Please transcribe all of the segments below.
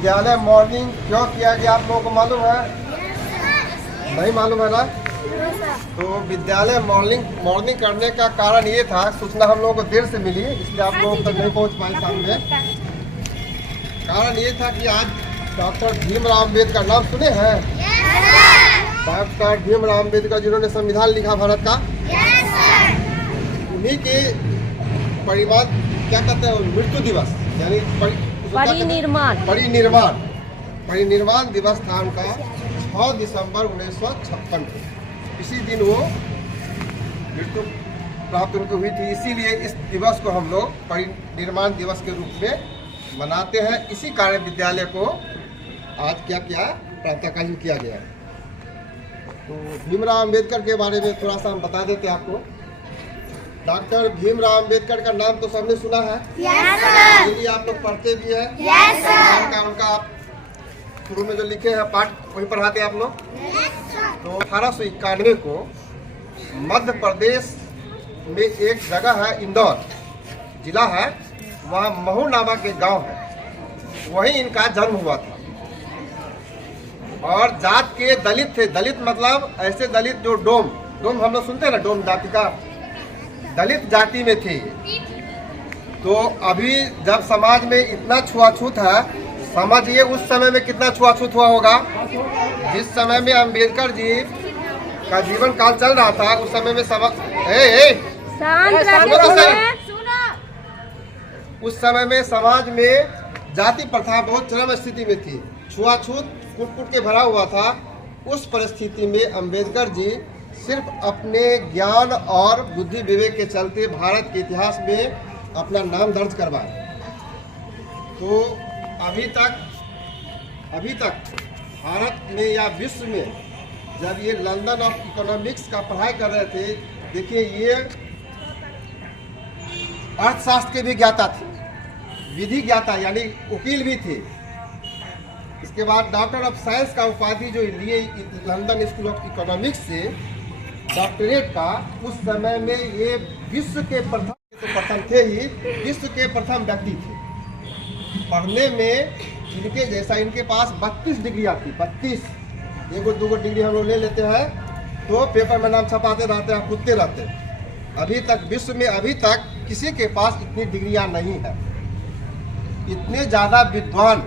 विद्यालय मॉर्निंग क्यों किया गया आप लोगों को मालूम है? नहीं मालूम है ना? तो विद्यालय मॉर्निंग करने का कारण ये था, सूचना हम लोगों को देर से मिली इसलिए आप लोगों तक नहीं पहुंच पाए सामने। कारण ये था कि आज डॉक्टर भीमराव अम्बेडकर नाम सुने हैं? डॉक्टर भीमराव अम्बेडकर जिन्होंने संविधान लिखा भारत का, उन्हीं के परिवार क्या कहते हैं, मृत्यु दिवस यानी परिनिर्वाण दिवस था उनका 6 दिसंबर 1956 को। इसी दिन वो मृत्यु प्राप्त उनको हुई थी, इसीलिए इस दिवस को हम लोग परिनिर्वाण दिवस के रूप में मनाते हैं। इसी कारण विद्यालय को आज क्या किया, प्रातःकालीन किया गया। तो भीमराव अम्बेडकर के बारे में थोड़ा सा हम बता देते हैं आपको। डॉक्टर भीमराव अम्बेडकर का नाम तो सबने सुना है, इसलिए आप लोग पढ़ते भी हैं। उनका आप शुरू में जो लिखे हैं पाठ वही पढ़ाते हैं आप लोग। तो 1891 को मध्य प्रदेश में एक जगह है, इंदौर जिला है, वहाँ महू नामक के गांव है, वहीं इनका जन्म हुआ था। और जात के दलित थे। दलित मतलब ऐसे दलित जो डोम हम लोग सुनते हैं ना, डोम जाति का, दलित जाति में थे। तो अभी जब समाज में इतना छुआछूत है, समझिए उस समय में कितना छुआछूत हुआ होगा। जिस समय में अम्बेडकर जी का जीवन काल चल रहा था, उस समय में उस समय में समाज में जाति प्रथा बहुत चरम स्थिति में थी, छुआछूत कूट के भरा हुआ था। उस परिस्थिति में अम्बेडकर जी सिर्फ अपने ज्ञान और बुद्धि विवेक के चलते भारत के इतिहास में अपना नाम दर्ज करवाए। तो अभी तक भारत में या विश्व में जब ये लंदन ऑफ इकोनॉमिक्स का पढ़ाई कर रहे थे, देखिए ये अर्थशास्त्र के भी ज्ञाता थे, विधि ज्ञाता यानी वकील भी थे। इसके बाद डॉक्टर ऑफ साइंस का उपाधि जो लिए लंदन स्कूल ऑफ इकोनॉमिक्स से डॉक्टरेट का, उस समय में ये विश्व के प्रथम थे ही, विश्व के प्रथम व्यक्ति थे पढ़ने में। इनके जैसा इनके पास 32 डिग्रियाँ थी, 32। 1-2 डिग्री हम लोग ले लेते हैं तो पेपर में नाम छपाते रहते हैं, कूदते रहते हैं। अभी तक विश्व में अभी तक किसी के पास इतनी डिग्रियाँ नहीं है। इतने ज़्यादा विद्वान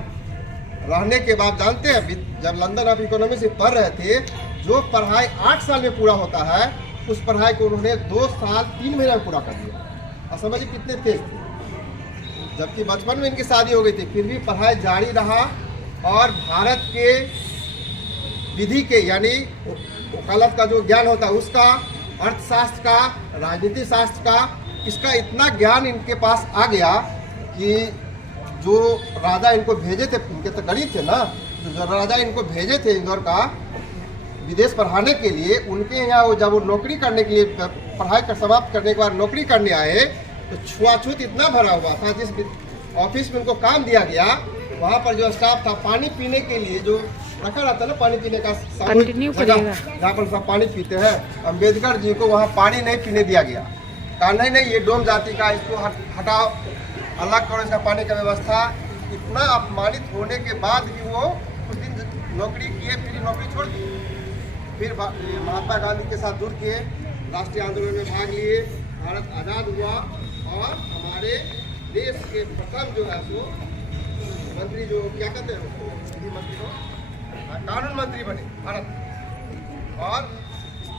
रहने के बाद, जानते हैं जब लंदन ऑफ इकोनॉमिक्स से पढ़ रहे थे, जो पढ़ाई 8 साल में पूरा होता है, उस पढ़ाई को उन्होंने 2 साल 3 महीने में पूरा कर दिया। और समझिए कितने तेज थे। जबकि बचपन में इनकी शादी हो गई थी, फिर भी पढ़ाई जारी रहा। और भारत के विधि के यानी वकालत का जो ज्ञान होता है उसका, अर्थशास्त्र का, राजनीति शास्त्र का, इसका इतना ज्ञान इनके पास आ गया कि जो राजा इनको भेजे थे, इनके तो गरीब थे ना, जो राजा इनको भेजे थे इंदौर का विदेश पढ़ाने के लिए, उनके यहाँ वो जब वो नौकरी करने के लिए पढ़ाई कर समाप्त करने के बाद नौकरी करने आए, तो छुआछूत इतना भरा हुआ था। जिस ऑफिस में उनको काम दिया गया, वहाँ पर जो स्टाफ था, पानी पीने के लिए जो रखा रहता है ना, पानी पीने का जहाँ पर सब पानी पीते हैं, अम्बेडकर जी को वहाँ पानी नहीं पीने दिया गया। कहा नहीं ये डोम जाति का, इसको हटाओ, अलग करो इसका पानी का व्यवस्था। इतना अपमानित होने के बाद भी वो कुछ दिन नौकरी किए, फिर नौकरी छोड़ दी। फिर महात्मा गांधी के साथ जुड़ के राष्ट्रीय आंदोलन में भाग लिए, भारत आज़ाद हुआ और हमारे देश के प्रथम जो है वो मंत्री, जो क्या कहते हैं उसको, विधि मंत्री को, कानून मंत्री बने भारत। और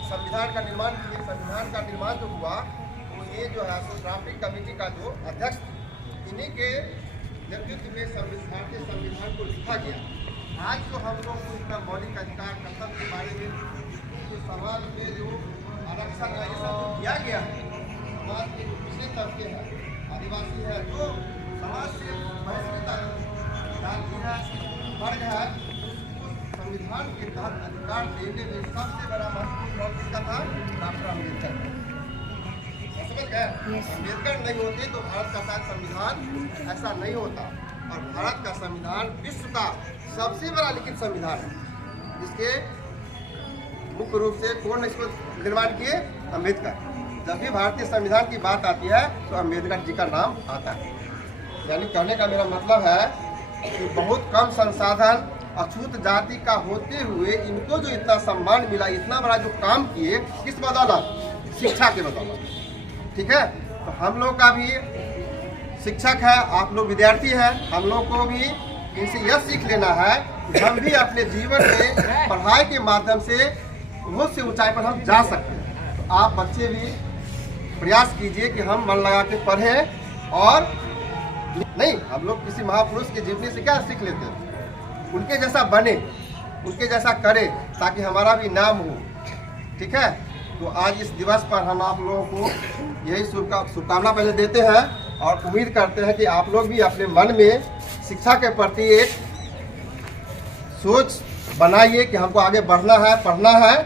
संविधान का निर्माण किए। संविधान का निर्माण जो हुआ, तो ये जो है सो ड्राफ्टिंग कमेटी का जो अध्यक्ष, इन्हीं के नेतृत्व में भारतीय संविधान को लिखा गया। आज जो हम लोग को इसका मौलिक अधिकार कर्तव्य के बारे में, तो समाज में जो आरक्षण है, ये सब किया गया है। समाज के जो पिछले तबके हैं, आदिवासी है, जो समाज से बहिष्कृत जाति है, वर्ग है, संविधान के तहत अधिकार देने में सबसे बड़ा महत्वपूर्ण रोल किसका था? डॉक्टर अम्बेडकर। समझ गए? अम्बेडकर नहीं होते तो भारत का शायद संविधान ऐसा नहीं होता। और भारत का संविधान विश्व का सबसे बड़ा लिखित संविधान है, जिसके मुख्य रूप से कौन इसको निर्माण किए? अम्बेडकर। जब भी भारतीय संविधान की बात आती है तो अम्बेडकर जी का नाम आता है। यानी कहने का मेरा मतलब है कि बहुत कम संसाधन, अछूत जाति का होते हुए इनको जो इतना सम्मान मिला, इतना बड़ा जो काम किए, किस बदौलत? शिक्षा के बदौलत। ठीक है, तो हम लोग का भी शिक्षक है, आप लोग विद्यार्थी हैं, हम लोग को भी इनसे यह सीख लेना है कि हम भी अपने जीवन में पढ़ाई के माध्यम से बहुत से ऊंचाई पर हम जा सकते हैं। तो आप बच्चे भी प्रयास कीजिए कि हम मन लगा के पढ़ें, और नहीं, हम लोग किसी महापुरुष की जीवनी से क्या सीख लेते हैं? उनके जैसा बने, उनके जैसा करें, ताकि हमारा भी नाम हो। ठीक है, तो आज इस दिवस पर हम आप लोगों को यही शुभकामना पहले देते हैं, और उम्मीद करते हैं कि आप लोग भी अपने मन में शिक्षा के प्रति एक सोच बनाइए कि हमको आगे बढ़ना है, पढ़ना है,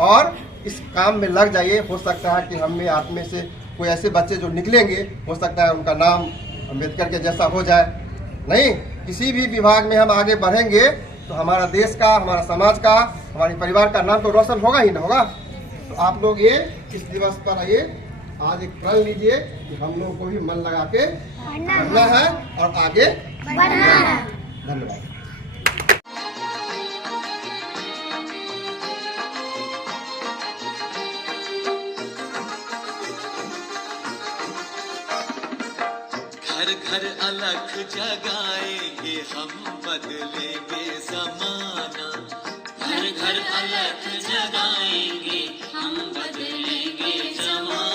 और इस काम में लग जाइए। हो सकता है कि हम में आप में से कोई ऐसे बच्चे जो निकलेंगे, हो सकता है उनका नाम अम्बेडकर के जैसा हो जाए। नहीं, किसी भी विभाग में हम आगे बढ़ेंगे तो हमारा देश का, हमारा समाज का, हमारे परिवार का नाम तो रोशन होगा ही ना होगा। तो आप लोग ये इस दिवस पर आइए, आज एक प्रण लीजिए कि हम लोगों को भी मन लगा के पढ़ना है और आगे बढ़ना है। धन्यवाद। घर घर अलख जगाएंगे हम, बदलेंगे जमाना। घर घर अलख जगाएंगे हम, बदलेंगे